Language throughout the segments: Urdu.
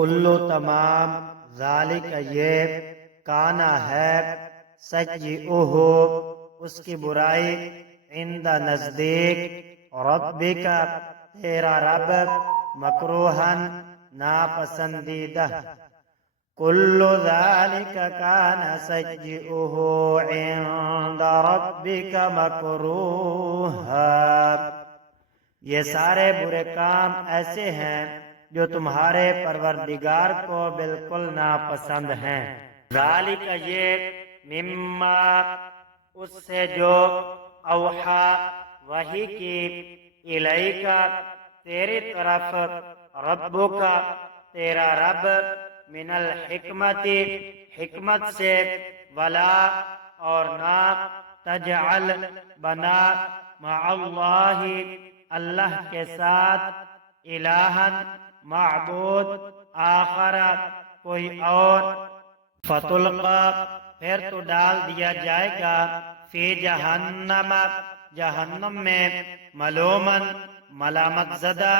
کلو تمام، ذالک یہ، کانا ہے، سیئہ اس کی برائی، عند نزدیک، ربک تیرا رب، مکروہن ناپسندیدہ، کل ذالک کان سیئہ عند ربک مکروہا، یہ سارے برے کام ایسے ہیں جو تمہارے پروردگار کو بالکل ناپسند ہیں۔ ذالک یہ، مما اس سے جو، اوحا وحی کی، الیکا تیری طرف، ربک تیرا رب، من الحکمت حکمت سے، ولا اور نہ، تجعل بنا، مع اللہ اللہ کے ساتھ، الہن معبود، آخر کوئی اور، فتلقا پھر تو ڈال دیا جائے گا، فی جہنم جہنم میں، ملومن ملامت زدہ،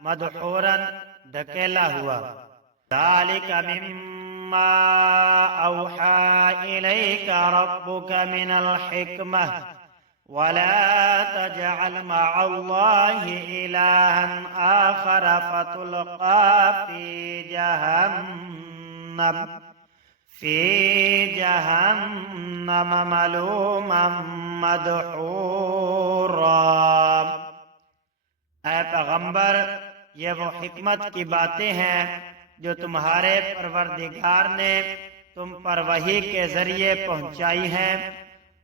مدحورا ڈھکیلا ہوا۔ ذالک مما اوحی الیک ربک من الحکمہ ولا تجعل مع اللہ الہا آخر فتلقا فی جہنم ملوما مدحورا۔ اے پیغمبر، یہ وہ حکمت کی باتیں ہیں جو تمہارے پروردگار نے تم پر وحی کے ذریعے پہنچائی ہیں،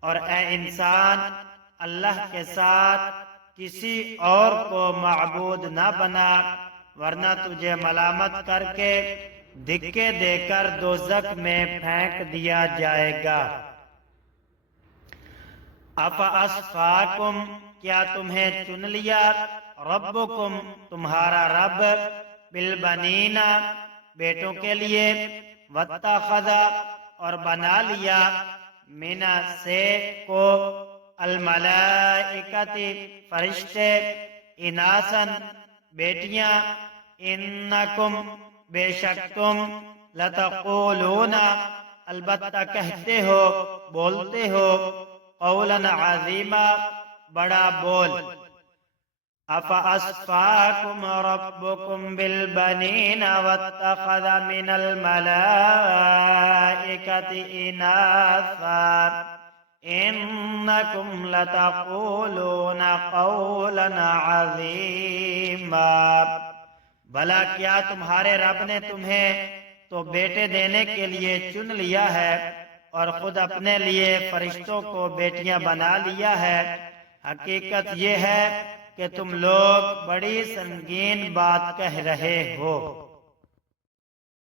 اور اے انسان، اللہ کے ساتھ کسی اور کو معبود نہ بنا، ورنہ تجھے ملامت کر کے دھکے دے کر دوزخ میں پھینک دیا جائے گا۔ افاصفاکم کیا تمہیں چن لیا، ربکم تمہارا رب، بالبنین بیٹوں کے لیے، واتخذ اور بنا لیا، من سے کو، الملائکۃ فرشتے، اناسن بیٹیاں، انکم بے شک تم، لتقولون البتہ کہتے ہو، بولتے ہو، قولا عظیما بڑا بول۔ افاصفاکم ربکم بالبنین واتخذ من الملائکۃ اناثا انکم لتقولون قولا عظیما، بھلا کیا تمہارے رب نے تمہیں تو بیٹے دینے کے لیے چن لیا ہے، اور خود اپنے لیے فرشتوں کو بیٹیاں بنا لیا ہے؟ حقیقت یہ ہے کہ تم لوگ بڑی سنگین بات کہہ رہے ہو۔